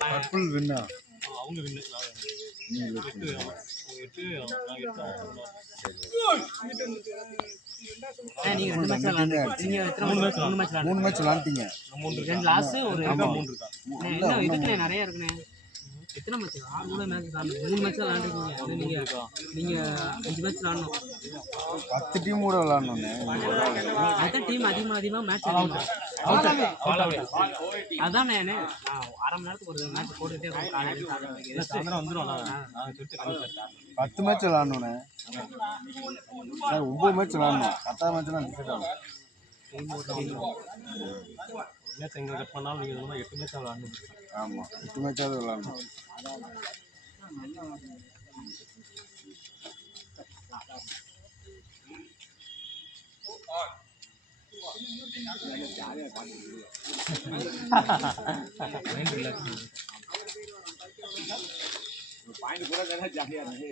Purple வின்னா அவங்க வின்னு நீங்க 2 match விளையாண்டீங்க. 3 match விளையாண்டீங்க. 2 loss ஒரு 3 இருக்கா. இன்னும் இதுக்குனே நிறைய இருக்குனே. எத்தனை மேட்ச்? 6 மேட்ச் விளையாண்டீங்க. 3 மேட்ச் விளையாண்டிருக்கீங்க. நீங்க 5 மேட்ச் விளையாடணும். 10 டீம் கூட விளையாடணும்னே. அதான் டீம் அதிகமா மேட்ச் அதான் நானே 1/2 மணி நேரத்துக்கு ஒரு மேட்ச் போட்டுட்டே இருக்கோம். காலையில சாயந்தரம் வந்துரும். 10 மேட்ச் விளையாடணும்னே. சார் 9 மேட்ச் விளையாடணும். 10 மேட்ச்லாம் டிசைட் ஆகும். மேட்ச் எங்க கட் பண்ணாலும் நீங்க 8 மேட்ச் விளையாடணும். ஆமா 8 மேட்சாவது விளையாடணும். பாயிண்ட் கூட ஜாலியா இருக்கு.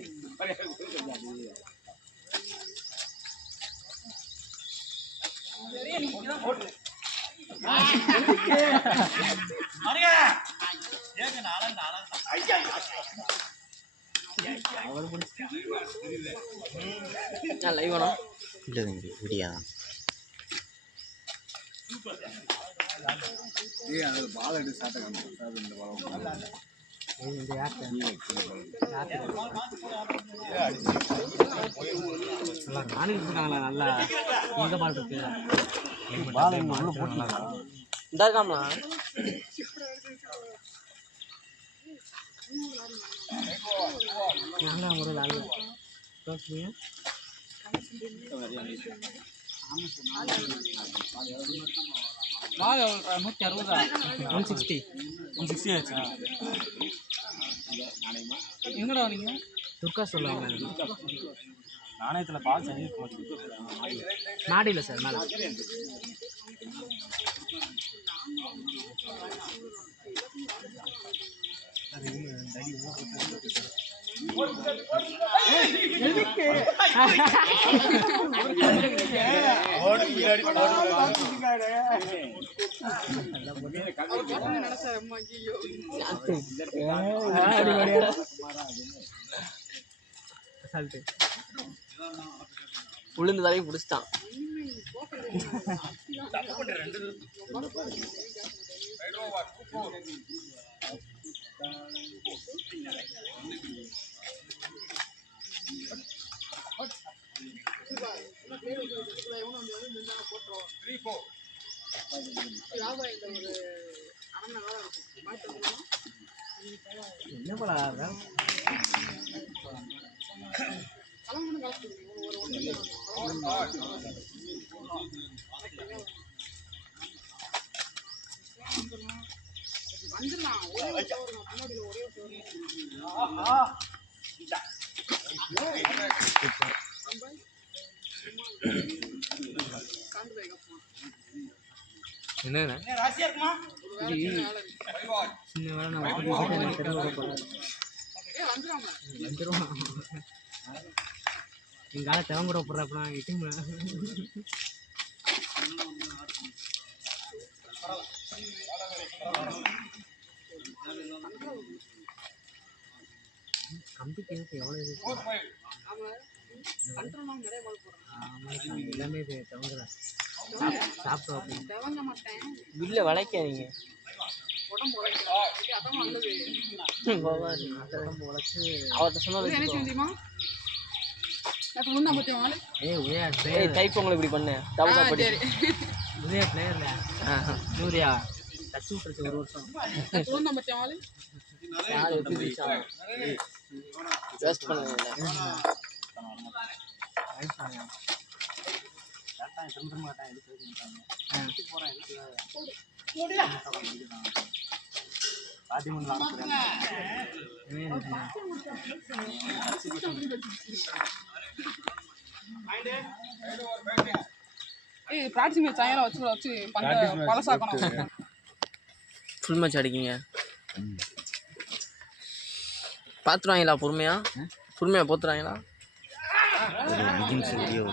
வீடியா அது பால் எடுத்து ஸ்டார்ட் ஆகணும் சார். இந்த பால் நல்லா இந்த பால் இருக்கு. பால் உள்ள போட்டு இந்த இருக்காமா ஒரு லால் தோக்கியா 160 ஆச்சா? எங்கடா நீங்க துர்கா சொல்லுவாங்க. நாணயத்தில் பால் செஞ்சு மாடி இல்லை சார் மேலே. உளுந்து வரைக்கும் பிடிச்சிட்டான். என்ன பண்ண என்ன எங்கால தேவன் கூட போடுறப்ப கம்பிக்கு எவ்வளோ இது எல்லாமே இது தவங்குற சாப்பிட்டு இல்லை வளைக்காதீங்க. உடம்பு உழைச்சு அவர்கிட்ட சொன்னா தைப்பொங்கல் இப்படி பண்ண உதய பிளேயர்ல சூர்யா டச் விட்டுருச்சு ஒரு வருஷம். வேஸ்ட் பண்ண ஃபுல் மேட்ச் அடிக்கிங்க பார்த்துருவாங்களா? பொறுமையாக போத்துறாங்களா? வீடியோ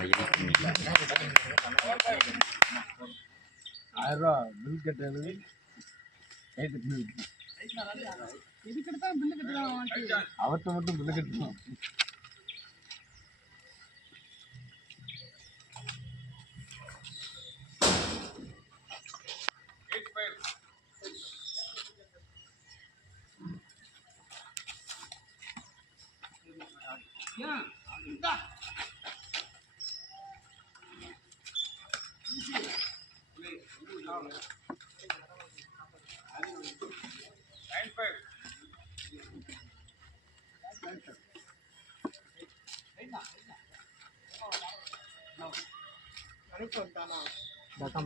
₹1000 பில் கட்டுறது அவர்கிட்ட மட்டும் பில்லு கட்டணும்.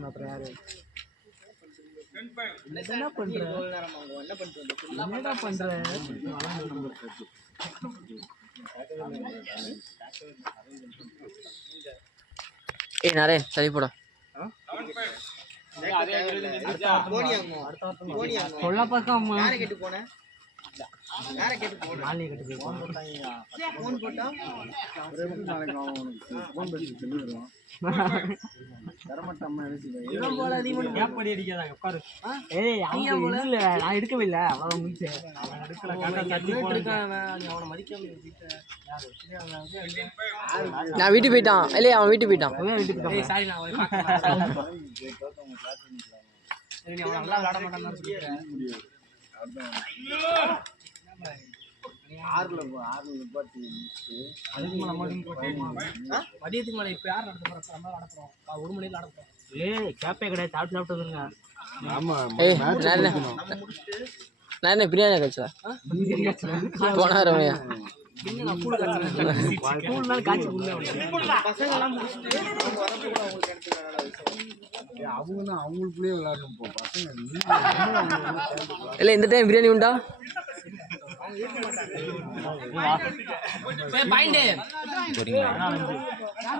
அப்புறம் யாரு என்ன பண்ற என்னடா பண்ற ஏய் நிறைய சரி போட சொல்ல பார்க்காம கேட்டு போனேன் நாளைக்கு கட்டு போய் போன் போட்டா நாளைக்கு அவன் உனக்கு ஃபோன் பேசி சொல்லிடுறான். தரமாட்டாம இவன் போல நீ மட்டும் ஏப்படி அடிக்காதாங்க உட்காரு. ஏய் அவங்க இல்ல நான் எடுக்கவே இல்லை அவ்வளோ முடிச்சு எடுக்கல கட்டி அவனை மதிக்காம நான் வீட்டுக்கு போயிட்டான் இல்லையா அவன் வீட்டுக்கு போயிட்டான் வீட்டுக்கு சாரி நான் அவனை பார்க்கல. சரி, அவன் நல்லா விளையாட மாட்டான்னு சொல்லிட்டேன். ஆறுல நிப்பாட்டி முடிச்சுட்டு அதுக்கு மேலே மதியத்துக்கு மேலே இப்போ யார் நடத்த போகிறோம் நம்ம விளாட போகிறோம் 1 மணிக்கு விளாட போகிறோம். ஏய் கேப்பே கிடையாது சாப்பிட்டு சாப்பிட்டுருங்க. ஆமா ஏய் நான் என்ன பிரியாணி கழிச்சா போனாரமையா அவங்க அவங்களுக்குள்ளேயே விளையாடணும். போ பசங்க இல்லை இந்த டைம் பிரியாணி உண்டா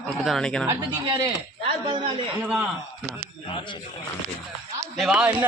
அப்படிதான் நினைக்கிறேன். வா என்ன